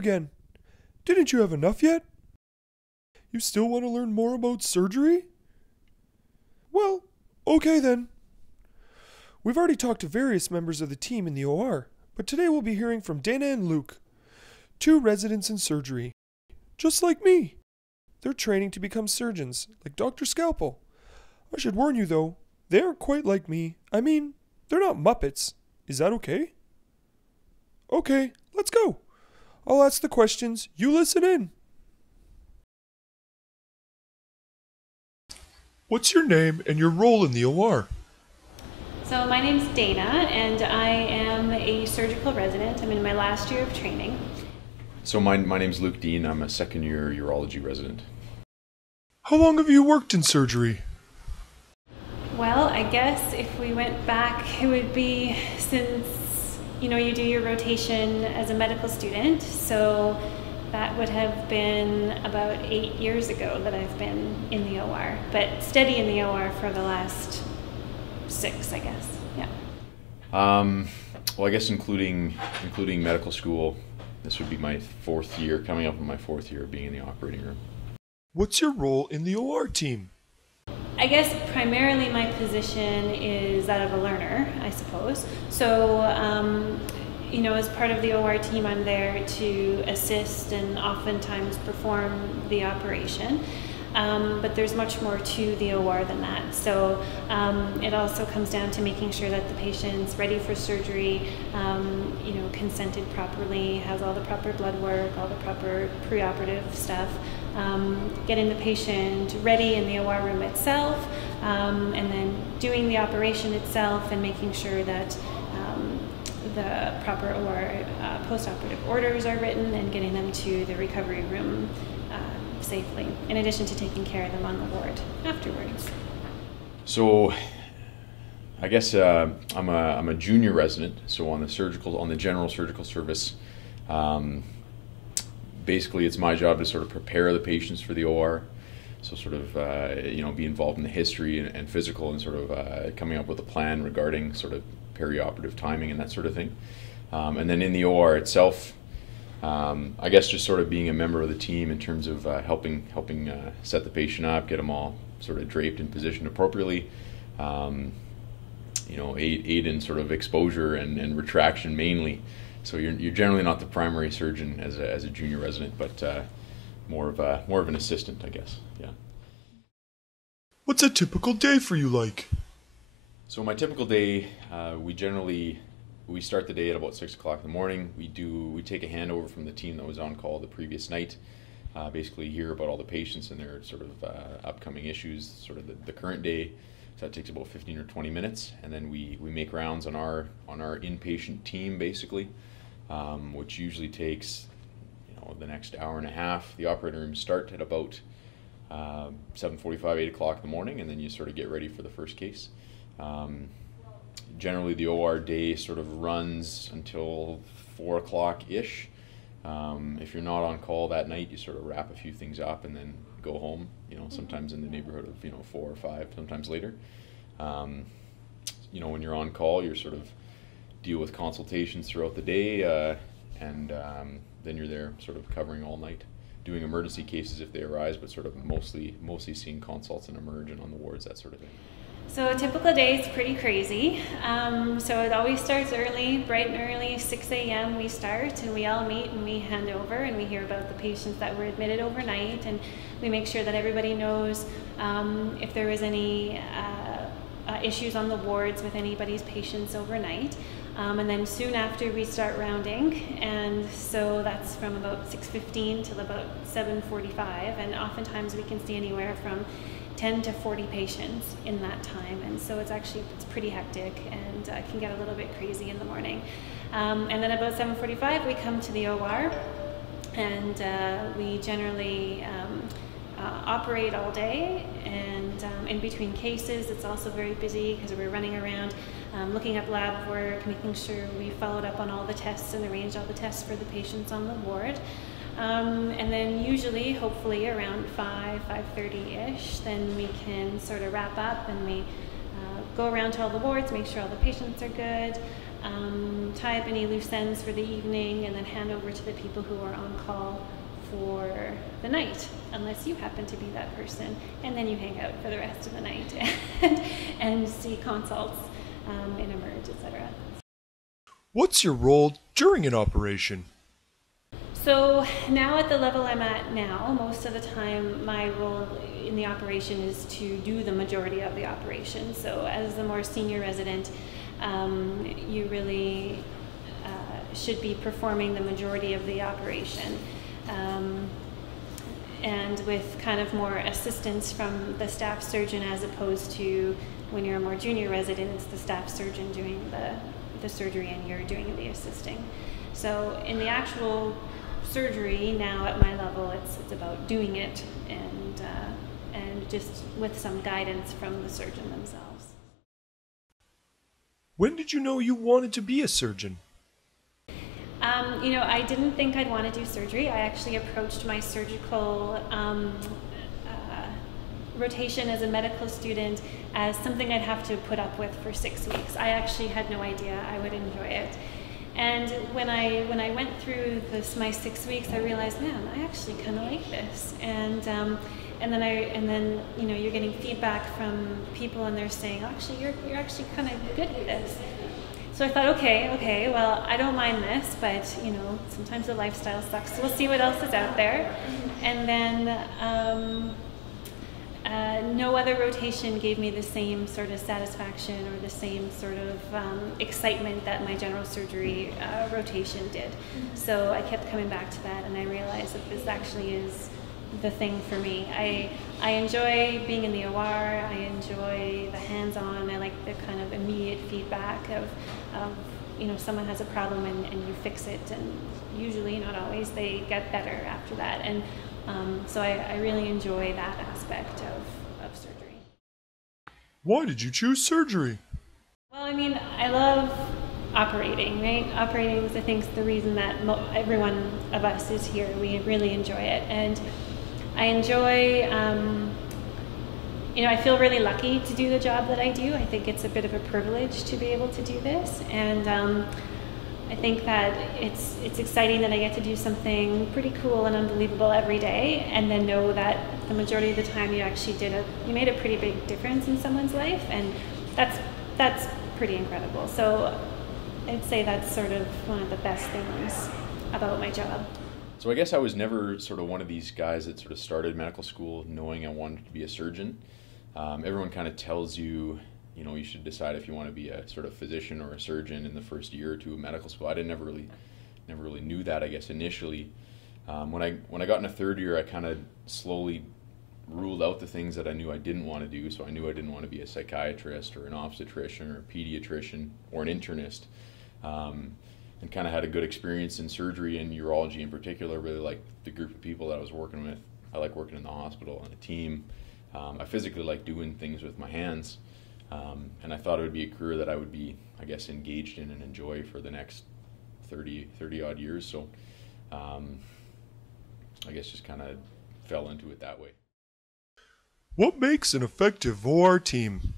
again. Didn't you have enough yet? You still want to learn more about surgery? Well, okay then. We've already talked to various members of the team in the OR, but today we'll be hearing from Dana and Luke, 2 residents in surgery, just like me. They're training to become surgeons, like Dr. Scalpel. I should warn you though, they aren't quite like me. I mean, they're not Muppets. Is that okay? Okay, let's go. I'll ask the questions, you listen in. What's your name and your role in the OR? So my name's Dana, and I am a surgical resident. I'm in my last year of training. So my name's Luke Dean. I'm a second-year urology resident. How long have you worked in surgery? Well, I guess if we went back, it would be since, you do your rotation as a medical student. So that would have been about 8 years ago that I've been in the OR, but steady in the OR for the last 6, I guess. Yeah. Well, I guess including medical school, this would be my 4th year, coming up on my 4th year of being in the operating room. What's your role in the OR team? I guess primarily my position is that of a learner, I suppose. So, as part of the OR team, I'm there to assist and oftentimes perform the operation. But there's much more to the OR than that. So it also comes down to making sure that the patient's ready for surgery, consented properly, has all the proper blood work, all the proper preoperative stuff, getting the patient ready in the OR room itself, and then doing the operation itself and making sure that the proper OR post-operative orders are written and getting them to the recovery room safely, in addition to taking care of them on the ward afterwards. So, I guess I'm a junior resident. So on the general surgical service, basically it's my job to sort of prepare the patients for the OR. So sort of be involved in the history and physical and sort of coming up with a plan regarding sort of perioperative timing and that sort of thing. And then in the OR itself, I guess just sort of being a member of the team in terms of helping set the patient up, get them all sort of draped and positioned appropriately, aid in sort of exposure and retraction mainly. So you're generally not the primary surgeon as a junior resident, but more of an assistant, I guess. Yeah. What's a typical day for you like? So my typical day, we start the day at about 6 o'clock in the morning. We take a handover from the team that was on call the previous night, basically hear about all the patients and their sort of upcoming issues, sort of the current day. So that takes about 15 or 20 minutes, and then we make rounds on our inpatient team basically, which usually takes the next hour and a half. The operating rooms start at about 7:45, 8 o'clock in the morning, and then you sort of get ready for the first case. Generally, the OR day sort of runs until 4 o'clock-ish. If you're not on call that night, you sort of wrap a few things up and then go home, sometimes in the neighborhood of, 4 or 5, sometimes later. When you're on call, you're sort of deal with consultations throughout the day, and then you're there sort of covering all night, doing emergency cases if they arise, but sort of mostly seeing consults and emergent on the wards, that sort of thing. So a typical day is pretty crazy. So it always starts early, bright and early, 6 a.m. we start, and we all meet and we hand over and we hear about the patients that were admitted overnight, and we make sure that everybody knows if there is any issues on the wards with anybody's patients overnight. And then soon after we start rounding, and so that's from about 6:15 till about 7:45, and oftentimes we can see anywhere from 10 to 40 patients in that time, and so it's pretty hectic and can get a little bit crazy in the morning. And then about 7:45 we come to the OR, and we generally operate all day, and in between cases it's also very busy because we're running around looking up lab work, making sure we followed up on all the tests and arranged all the tests for the patients on the ward. And then usually, hopefully around 5:30-ish, then we can sort of wrap up and we go around to all the wards, make sure all the patients are good, tie up any loose ends for the evening, and then hand over to the people who are on call for the night, unless you happen to be that person, and then you hang out for the rest of the night and see consults in emerge, etc. What's your role during an operation? So now at the level I'm at now, most of the time my role in the operation is to do the majority of the operation. So as the more senior resident, you really should be performing the majority of the operation. And with kind of more assistance from the staff surgeon, as opposed to when you're a more junior resident, it's the staff surgeon doing the surgery and you're doing the assisting. So in the actual surgery now at my level, it's about doing it and just with some guidance from the surgeon themselves. When did you know you wanted to be a surgeon? You know, I didn't think I'd want to do surgery. I actually approached my surgical rotation as a medical student as something I'd have to put up with for 6 weeks. I actually had no idea I would enjoy it. And when I went through my 6 weeks, I realized, man, I actually kind of like this. And then you know, you're getting feedback from people, and they're saying, actually, you're actually kind of good at this. So I thought, okay, well, I don't mind this, but you know, sometimes the lifestyle sucks. So we'll see what else is out there. And then no other rotation gave me the same sort of satisfaction or the same sort of excitement that my general surgery rotation did. So I kept coming back to that, and I realized that this actually is the thing for me. I enjoy being in the OR, I enjoy the hands-on, I like the kind of immediate feedback of you know, someone has a problem and you fix it, and usually, not always, they get better after that. And so I really enjoy that aspect of surgery. Why did you choose surgery? Well, I mean, I love operating, right? Operating is, I think, the reason that every one of us is here. We really enjoy it. And I enjoy, you know, I feel really lucky to do the job that I do. I think it's a bit of a privilege to be able to do this. And I think that it's exciting that I get to do something pretty cool and unbelievable every day, and then know that the majority of the time you actually you made a pretty big difference in someone's life, and that's pretty incredible. So I'd say that's sort of one of the best things about my job. So I guess I was never sort of one of these guys that sort of started medical school knowing I wanted to be a surgeon. Everyone kind of tells you, you know, you should decide if you want to be a sort of physician or a surgeon in the first year or two of medical school. I never really knew that, I guess, initially. When I got in a third year, I kind of slowly ruled out the things that I knew I didn't want to do. So I knew I didn't want to be a psychiatrist or an obstetrician or a pediatrician or an internist. And kind of had a good experience in surgery and urology in particular. Really liked the group of people that I was working with. I like working in the hospital and a team. I physically like doing things with my hands. And I thought it would be a career that I would be, I guess, engaged in and enjoy for the next 30 odd years. So I guess just kind of fell into it that way. What makes an effective OR team?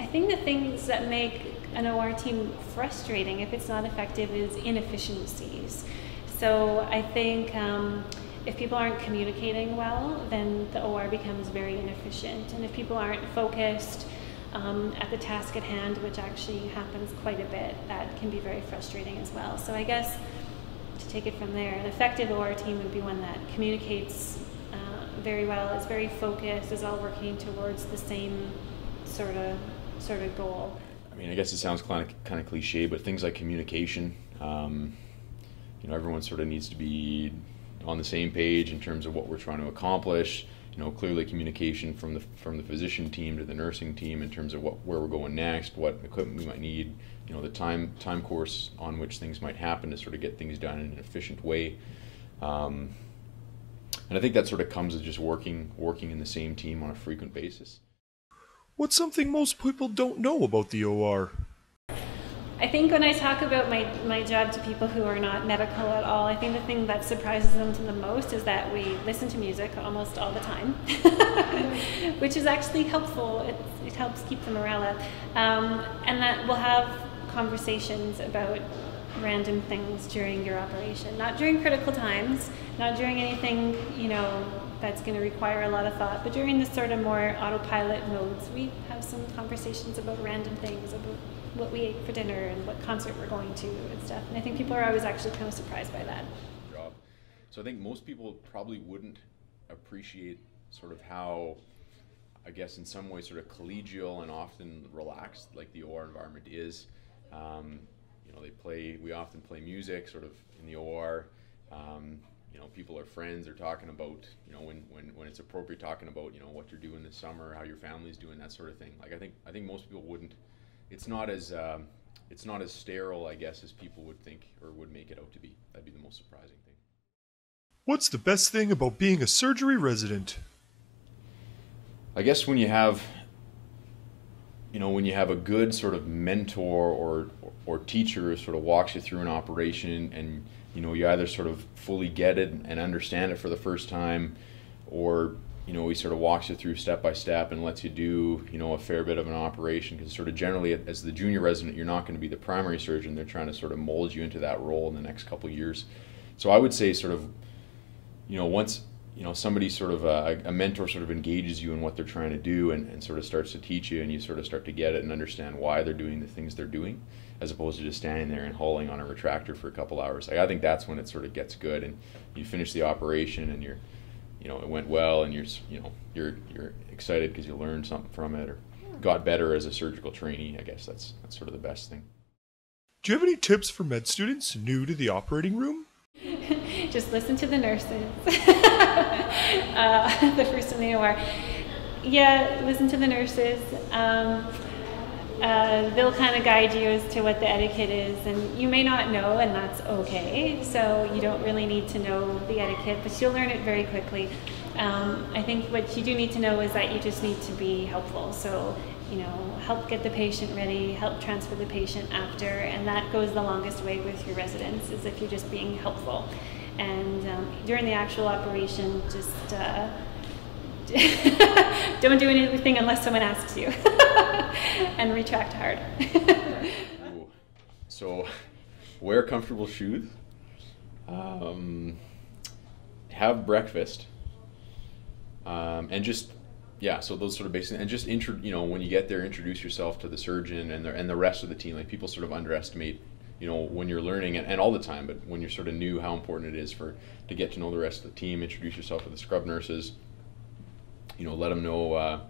I think the things that make an OR team frustrating, if it's not effective, is inefficiencies. So I think if people aren't communicating well, then the OR becomes very inefficient. And if people aren't focused at the task at hand, which actually happens quite a bit, that can be very frustrating as well. So I guess to take it from there, an effective OR team would be one that communicates very well, is very focused, is all working towards the same sort of goal. I mean, I guess it sounds kind of cliche, but things like communication, you know, everyone sort of needs to be on the same page in terms of what we're trying to accomplish. You know, clearly communication from the physician team to the nursing team in terms of where we're going next, what equipment we might need, you know, the time course on which things might happen to sort of get things done in an efficient way. And I think that sort of comes with just working in the same team on a frequent basis. What's something most people don't know about the OR? I think when I talk about my job to people who are not medical at all, I think the thing that surprises them to the most is that we listen to music almost all the time, which is actually helpful. It helps keep the morale up. And that we'll have conversations about random things during your operation. Not during critical times, not during anything, that's going to require a lot of thought, but during this sort of more autopilot modes, we have some conversations about random things, about what we ate for dinner and what concert we're going to and stuff. And I think people are always actually kind of surprised by that. So I think most people probably wouldn't appreciate sort of how, I guess in some ways, sort of collegial and often relaxed like the OR environment is. We often play music sort of in the OR. People are friends. They're talking about, when it's appropriate, talking about, what you're doing this summer, how your family's doing, that sort of thing. Like I think most people wouldn't. It's not as sterile, I guess, as people would think or would make it out to be. That'd be the most surprising thing. What's the best thing about being a surgery resident? I guess when you have a good sort of mentor or teacher who sort of walks you through an operation, and you either sort of fully get it and understand it for the first time, or he sort of walks you through step by step and lets you do a fair bit of an operation, because sort of generally as the junior resident you're not going to be the primary surgeon. They're trying to sort of mold you into that role in the next couple of years. So I would say sort of once somebody sort of a mentor sort of engages you in what they're trying to do and sort of starts to teach you, and you sort of start to get it and understand why they're doing the things they're doing, as opposed to just standing there and hauling on a retractor for a couple hours. Like, I think that's when it sort of gets good, and you finish the operation and it went well, and you're excited because you learned something from it or got better as a surgical trainee. I guess that's sort of the best thing. Do you have any tips for med students new to the operating room? Just listen to the nurses. The first in the OR. Yeah, listen to the nurses. They'll kind of guide you as to what the etiquette is, and you may not know, and that's okay. So you don't really need to know the etiquette, but you'll learn it very quickly. I think what you do need to know is that you just need to be helpful. So, help get the patient ready, help transfer the patient after, and that goes the longest way with your residents, is if you're just being helpful. And during the actual operation, just don't do anything unless someone asks you, and retract hard. So, wear comfortable shoes, have breakfast, and just, so those sort of basic, and just when you get there, introduce yourself to the surgeon and the rest of the team. Like, people sort of underestimate, when you're learning, and all the time, but when you're sort of new, how important it is to get to know the rest of the team. Introduce yourself to the scrub nurses. Let them know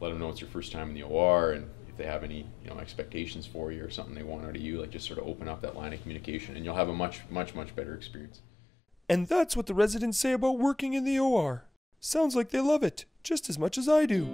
it's your first time in the OR, and if they have any expectations for you or something they want out of you, like, just sort of open up that line of communication, and you'll have a much better experience. And that's what the residents say about working in the OR. Sounds like they love it just as much as I do.